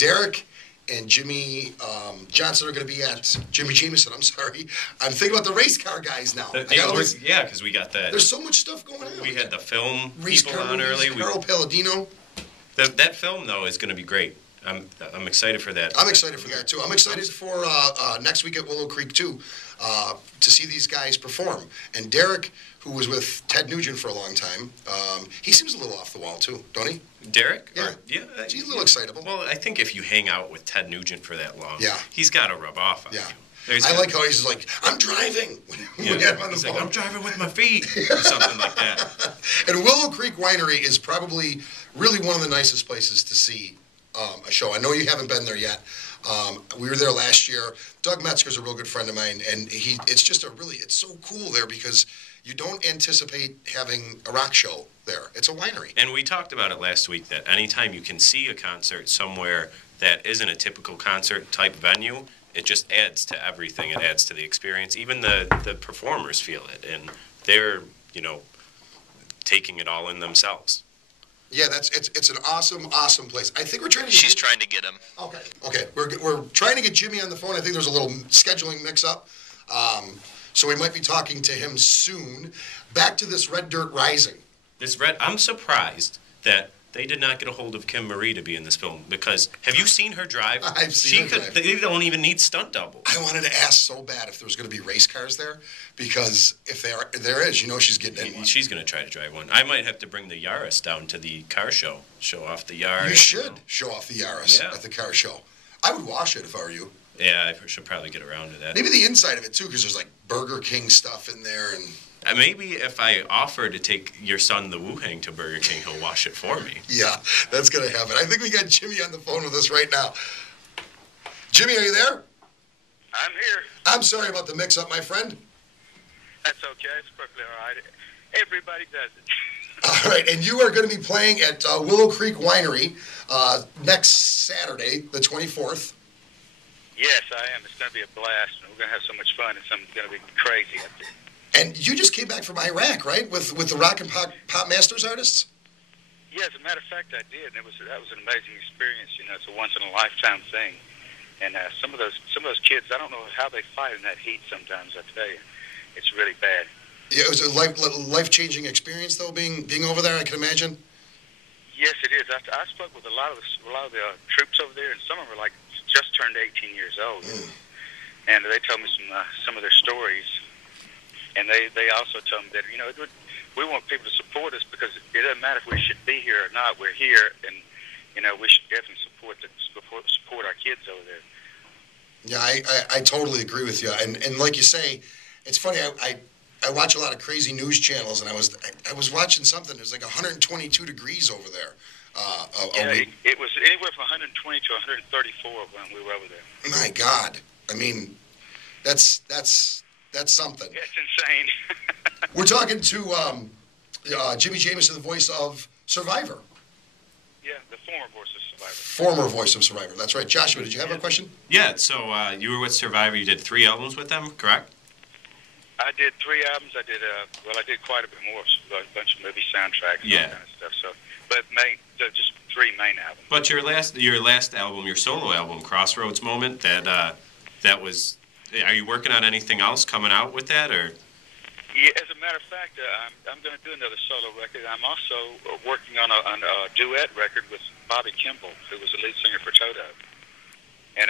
Derek and Jimmy Johnson are going to be at Jamie Jamison. I'm sorry. I'm thinking about the race car guys now. Yeah, because we got that. There's so much stuff going on. We had the film race people car on movies, early. Carl Palladino. That film, though, is going to be great. I'm excited for that. I'm excited for that, too. I'm excited for next week at Willow Creek, too, to see these guys perform. And Derek, who was with Ted Nugent for a long time, he seems a little off the wall, too, don't he? Derek? Yeah. Yeah. He's a little excitable. Well, I think if you hang out with Ted Nugent for that long, yeah, he's got to rub off on you. I like how he's like, I'm driving. Yeah. He's like, I'm driving with my feet, or something like that. And Willow Creek Winery is probably really one of the nicest places to see a show. I know you haven't been there yet. We were there last year. Doug Metzger's a real good friend of mine, and it's just it's so cool there because you don't anticipate having a rock show there. It's a winery. And we talked about it last week that anytime you can see a concert somewhere that isn't a typical concert type venue, it just adds to everything. It adds to the experience. Even the performers feel it, and they're, taking it all in themselves. Yeah, it's an awesome place. I think we're trying to. She's trying to get him. Okay. We're trying to get Jimmy on the phone. I think there's a little scheduling mix-up, so we might be talking to him soon. Back to this Red Dirt Rising. I'm surprised that they did not get a hold of Kim Marie to be in this film, because have you seen her drive? I've seen her drive. They don't even need stunt doubles. I wanted to ask so bad if there was going to be race cars there, because if there is, she's getting in one. She's going to try to drive one. I might have to bring the Yaris down to the car show off the Yaris. You should show off the Yaris at the car show. I would wash it if I were you. Yeah, I should probably get around to that. Maybe the inside of it, too, because there's, like, Burger King stuff in there. And maybe if I offer to take your son, the Wu-Hang, to Burger King, he'll wash it for me. Yeah, that's going to happen. I think we got Jimmy on the phone with us right now. Jimmy, are you there? I'm here. I'm sorry about the mix-up, my friend. That's okay. It's perfectly all right. Everybody does it. All right, and you are going to be playing at Willow Creek Winery next Saturday, the 24th. Yes, I am. It's going to be a blast. We're going to have so much fun. It's going to be crazy up there. And you just came back from Iraq, right, with the Rock and Pop Masters artists? Yeah, as a matter of fact, I did. And that was an amazing experience. It's a once in a lifetime thing. And some of those kids, I don't know how they fight in that heat. Sometimes, I tell you, it's really bad. Yeah, it was a life-changing experience, though, being over there. I can imagine. Yes, it is. I spoke with a lot of the troops over there, and some of them were just turned 18 years old, and they told me some of their stories. And they also told me that we want people to support us, because it doesn't matter if we should be here or not. We're here, and we should definitely support our kids over there. Yeah, I totally agree with you. And like you say, it's funny. I watch a lot of crazy news channels, and I was watching something. It was like 122 degrees over there. It was anywhere from 120 to 134 when we were over there. My God, I mean, that's something. Yeah, it's insane. We're talking to Jimmy Jamison, the voice of Survivor. Yeah, the former voice of Survivor. Former voice of Survivor. That's right. Joshua, did you have a question? Yeah. So you were with Survivor. You did 3 albums with them, correct? I did 3 albums. I did quite a bit more, a bunch of movie soundtracks, and all kind of stuff. So, but just 3 main albums. But your last album, your solo album, Crossroads Moment, that was. Are you working on anything else coming out with that, or? Yeah, as a matter of fact, I'm going to do another solo record. I'm also working on a duet record with Bobby Kimball, who was the lead singer for Toto. And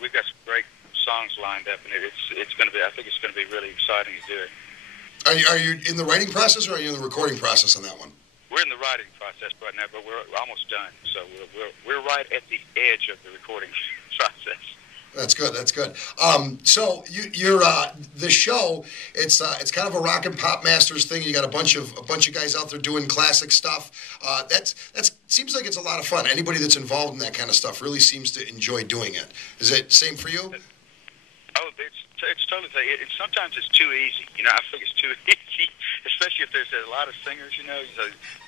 we've got some great songs lined up, and it's going to be. I think it's going to be really exciting to do it. Are you in the writing process, or are you in the recording process on that one? We're in the writing process right now, but we're almost done. So we're right at the edge of the recording process. That's good. That's good. So you're the show. It's kind of a rock and pop masters thing. You got a bunch of guys out there doing classic stuff. That seems like it's a lot of fun. Anybody that's involved in that kind of stuff really seems to enjoy doing it. Is it same for you? Oh, it's totally. Sometimes it's too easy. I think it's too easy, especially if there's a lot of singers.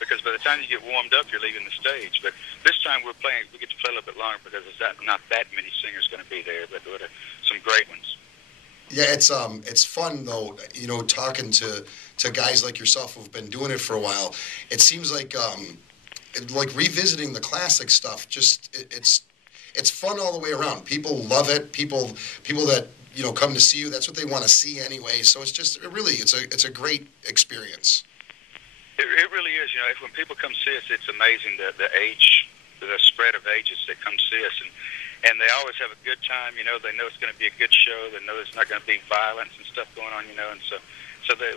Because by the time you get warmed up, you're leaving the stage. But this time we get to play a little bit longer, because there's not that many singers going to be there, but some great ones. Yeah, it's fun though. Talking to guys like yourself who've been doing it for a while. It seems like revisiting the classic stuff. it's fun all the way around. People love it. People that come to see you, that's what they want to see anyway. So it's just it's a great experience. It really is. When people come see us, it's amazing the spread of ages that come see us, and they always have a good time. They know it's going to be a good show. They know there's not going to be violence and stuff going on. And so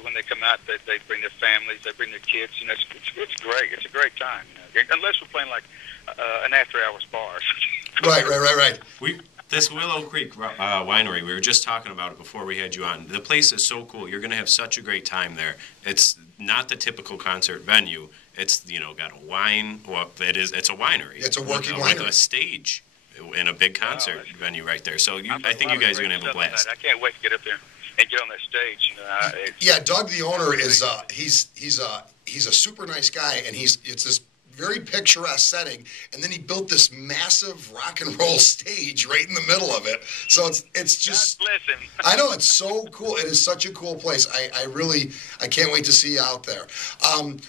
when they come out, they bring their families, they bring their kids. It's great. It's a great time. Unless we're playing like an after-hours bar. Right. This Willow Creek winery, we were just talking about it before we had you on. The place is so cool. You're going to have such a great time there. It's not the typical concert venue. It's got a wine. Well, it's a winery. It's a working winery with a stage in a big concert venue right there. So I think you guys are going to have a blast. I can't wait to get up there and get on that stage. Yeah, Doug, the owner, is he's a super nice guy, and it's this very picturesque setting, and then he built this massive rock and roll stage right in the middle of it. So it's just, God bless him. I know, it's so cool. It is such a cool place. I can't wait to see you out there.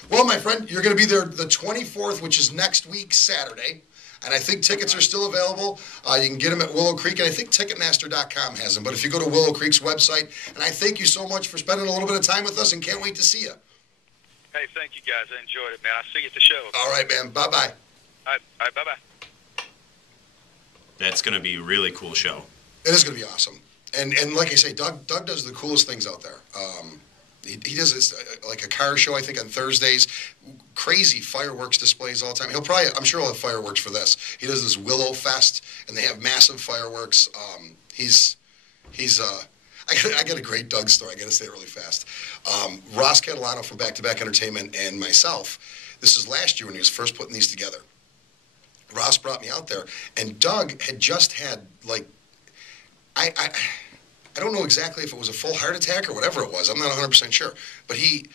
Well, my friend, you're going to be there the 24th, which is next week, Saturday. And I think tickets are still available. You can get them at Willow Creek, and I think Ticketmaster.com has them. But if you go to Willow Creek's website, and I thank you so much for spending a little bit of time with us, and can't wait to see you. Hey, thank you, guys. I enjoyed it, man. I'll see you at the show. All right, man. Bye-bye. All right, bye-bye. That's going to be a really cool show. It is going to be awesome. And like I say, Doug does the coolest things out there. He does this, like a car show, I think, on Thursdays. Crazy fireworks displays all the time. I'm sure he'll have fireworks for this. He does this Willow Fest, and they have massive fireworks. I got a great Doug story. I got to say it really fast. Ross Catalano from Back to Back Entertainment and myself, this was last year when he was first putting these together. Ross brought me out there, and Doug had just had, like, I don't know exactly if it was a full heart attack or whatever it was. I'm not 100% sure. But he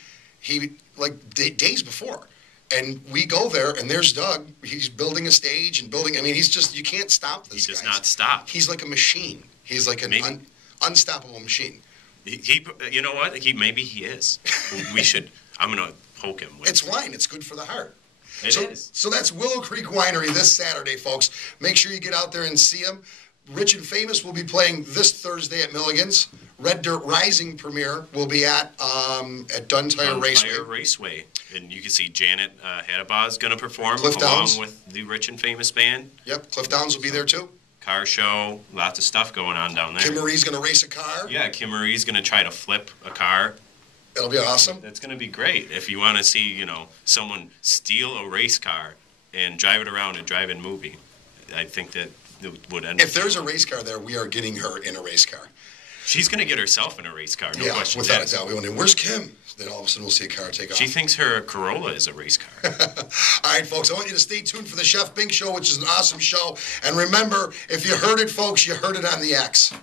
days before. And we go there, and there's Doug. He's building a stage and building. I mean, he's just, you can't stop this guy. He does not stop. He's like a machine. He's like an unstoppable machine. You know what? Maybe he is. I'm going to poke him. It's wine. It's good for the heart. It is. So that's Willow Creek Winery this Saturday, folks. Make sure you get out there and see them. Rich and Famous will be playing this Thursday at Milligan's. Red Dirt Rising premiere will be at Duntire Raceway. And you can see Janet Hadabaugh is going to perform Cliff Downs. along with the Rich and Famous band. Yep, Cliff Downs will be there too. Car show, lots of stuff going on down there. Kim Marie's going to race a car. Yeah, Kim Marie's going to try to flip a car. That'll be awesome. That's going to be great. If you want to see, someone steal a race car and drive it around and drive in movie, I think that would end. If there's a race car there, we are getting her in a race car. She's going to get herself in a race car, no question. Without a doubt. We went in, where's Kim? Then all of a sudden we'll see a car take off. She thinks her Corolla is a race car. All right, folks, I want you to stay tuned for the Chef Bink Show, which is an awesome show. And remember, if you heard it, folks, you heard it on the X.